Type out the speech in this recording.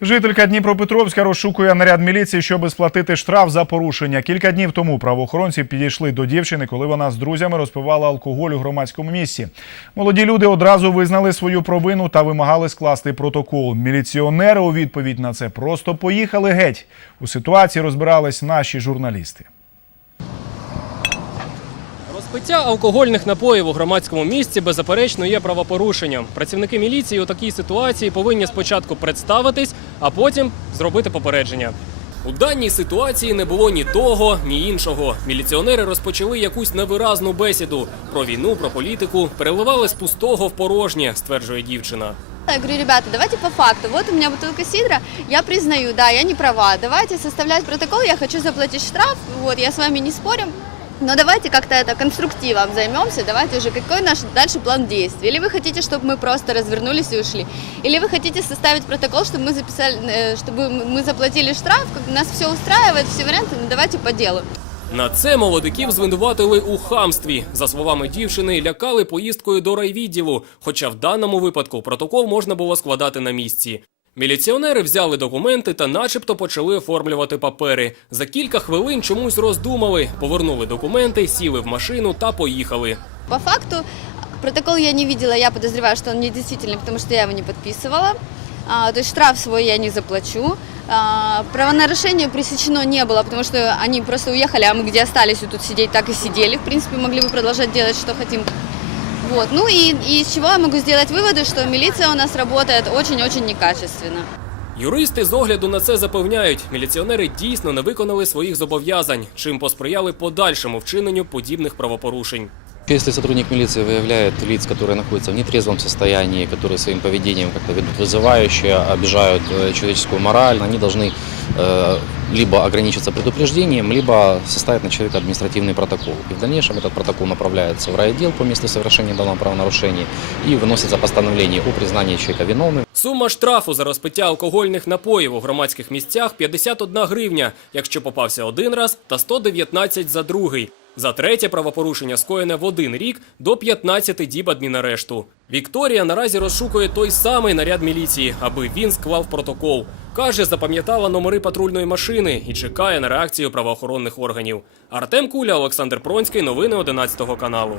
Жителька Дніпропетровська розшукує наряд міліції, щоб сплатити штраф за порушення. Кілька днів тому правоохоронці підійшли до дівчини, коли вона з друзями розпивала алкоголь у громадському місці. Молоді люди одразу визнали свою провину та вимагали скласти протокол. Міліціонери у відповідь на це просто поїхали геть. У ситуації розбирались наші журналісти. Розпиття алкогольних напоїв у громадському місці беззаперечно є правопорушенням. Працівники міліції у такій ситуації повинні спочатку представитись, а потім зробити попередження. У даній ситуації не було ні того, ні іншого. Міліціонери розпочали якусь невиразну бесіду про війну, про політику, переливали з пустого в порожнє, стверджує дівчина. Я говорю, ребята, давайте по факту. Вот у меня бутылка сидра, я признаю, да, я не права. Давайте составлять протокол, я хочу заплатить штраф, вот, я с вами не спорю. Но давайте как-то это конструктивом займемся, давайте уже, какой наш дальше план действий. Или вы хотите, чтобы мы просто развернулись и ушли? Или вы хотите составить протокол, чтобы мы записали, э, чтобы мы заплатили штраф, как нас все устраивает, все варианты, ну давайте по делу. На це молодиків звинуватили у хамстві. За словами дівчини, лякали поїздкою до райвідділу, хоча в даному випадку протокол можна було складати на місці. Міліціонери взяли документи та начебто почали оформлювати папери. За кілька хвилин чомусь роздумали, повернули документи, сіли в машину та поїхали. По факту протокол я не видела, я подозреваю, что он недействительный, потому что я его не подписывала. А, то есть штраф свой я не заплачу. А, правонарушение пресечено не было, потому что они просто уехали, а мы где остались вот тут сидеть, так и сидели. В принципе, могли бы продолжать делать, что хотим. Вот. Ну и, и из чего я могу сделать выводы, что милиция у нас работает очень-очень некачественно. Юристи з огляду на це запевняють, міліціонери дійсно не виконали своїх зобов'язань, чим посприяли подальшому вчиненню подібних правопорушень. Если сотрудник милиции выявляет лиц, которые находятся в нетрезвом состоянии, которые своим поведением как-то ведут вызывающе, обижают э, человеческую мораль, они должны э, либо ограничиться предупреждением, либо составить на человека административный протокол. И в дальнейшем этот протокол направляется в райотдел по месту совершения данного правонарушения и выносится постановление о признании человека виновным Сума штрафу за розпиття алкогольних напоїв у громадських місцях 51 гривня, якщо попався один раз, та 119 за другий. За третє правопорушення скоєне в один рік до 15 діб адмінарешту. Вікторія наразі розшукує той самий наряд міліції, аби він склав протокол. Каже, запам'ятала номери патрульної машини і чекає на реакцію правоохоронних органів. Артем Куля, Олександр Пронський. Новини 11 каналу.